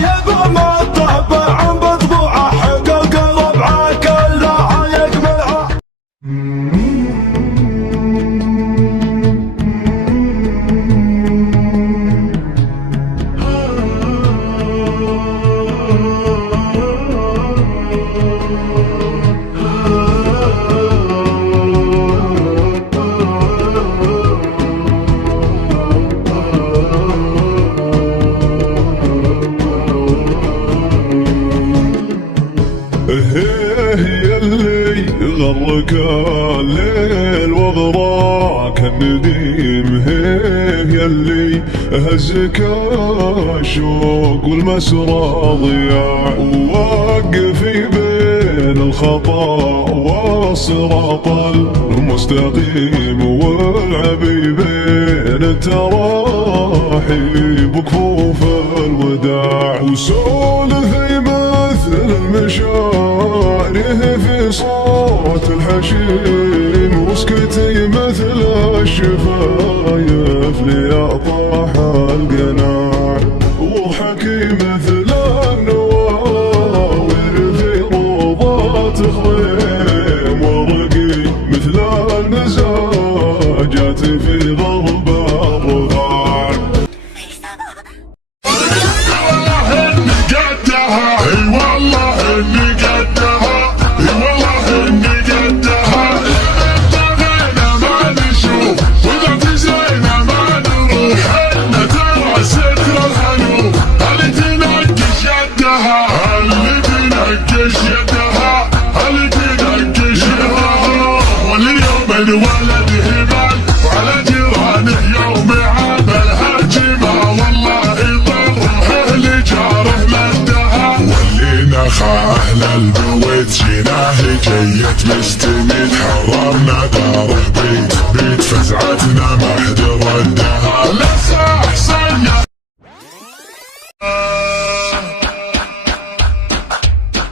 طيب ما طبع مطبوعة حقوق ربعه كلها يكملها. يلي غرك الليل وغراك النديم، يلي هزك الشوق والمسرى ضياع، ووقفي بين الخطا والصراط المستقيم، والعبي بين التراحي بكفوف الوداع، وسولفي مثل المشاعر في صوت الحشيم، واسكتي مثل الشفايف ليطاح القناع، واضحكي مثل النواوير في روضات خضيم، ورقي مثل المزاجات في ضرب الرضاع. الولد هبال وعلى جيرانه يوم عاملها جمع، والله طرح لجاره مدها، واللي نخى اهل البويت جيناه جيت مستميت، حررنا داره بيت بيت فزعتنا ما حد ردها، لا صح صنع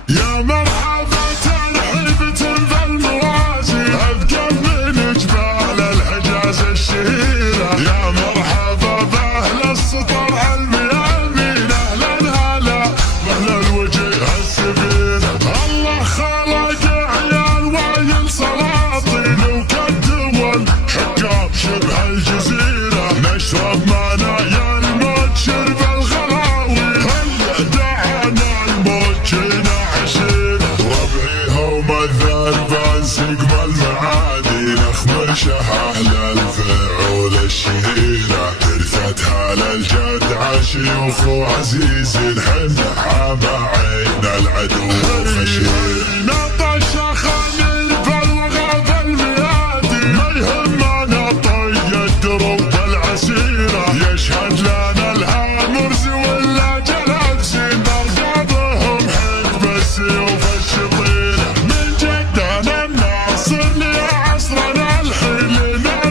يا مرحبا ترحيبة بالموازي، اذكر من جبال الحجاز الشهيرة، يا مرحبا باهل السطر الميامين، اهلا هلا باهل الوجه السفيرة، الله خلق عيال وعيل سلاطين وكالدول حكام شبه الجزيرة، نشرب معنا يا الموت شرب الغلاوي، هل دعانا الموت جينا عشيرة، ربعيهم الذربان سقم المعادي، نخمرشها اهل الفعول الشهيرة، ترثتها للجد عشيوخ وعزيز، حنا حامى عين العدو خشير، نطش خمير بالوغاب الميادي، ما يهمنا طي الدروب العسيرة، يشهد لنا الهامرز ولا جلابسين، برقابهم حد بالسيوف الشطيرة، من جدنا الناصر لعصرنا الحين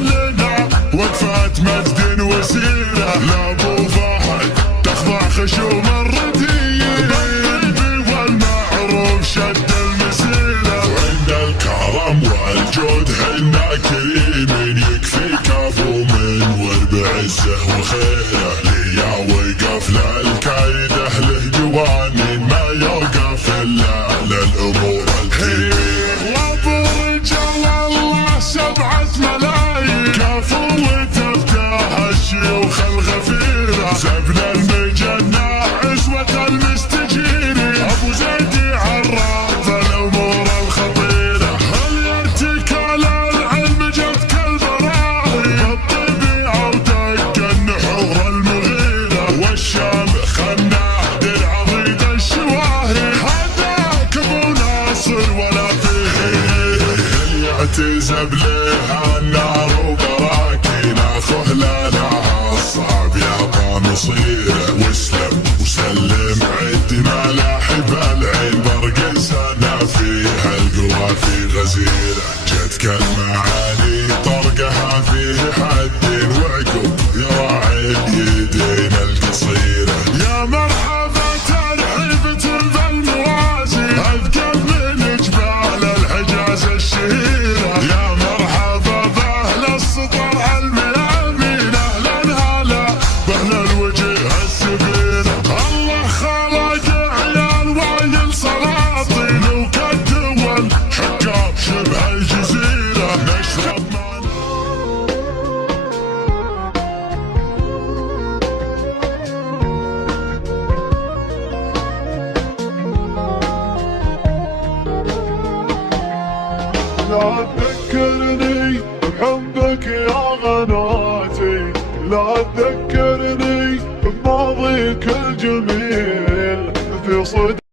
لنا وقفات مجد وسيرة، لا ابو فهد تخضع خشوم الرديين، والمعروف شد المسيرة، وعند الكرم والجود حنا كريمين، يكفي كفو من ورب عزه وخيره، ليا وقف للكايد اهله جوانين، ما يوقف الا للامور الكبيره، وابو رجال الله 7 ملايين، كفو وتفتح الشيوخ الغفيره، زبن المجنة عزوة المستجيرين، ابو زيدي عراف الامور الخطيره، هل ارتكال العلم جد كالبراهي، بالطبيعه ودق النحور المغيره، والشام خناه درع ضيد الشواهي، هذاك ابو ناصر ولا فيه، هل يعتزب لها النار وبراكين، اخوه لنا الصعب يعطى مصيره، واسلم وسلم عد ملاحب العين، برق سنة فيها القوى في غزيره، جتك المعاني طرقها فيه حد وعقب يراعي اليدين القصيره، يا مرحبا ترحيبة بالموازي، اذكر من جبال الحجاز الشهيره، يا مرحبا لا تذكرني بحبك يا غناتي، لا تذكرني بماضيك الجميل في صدق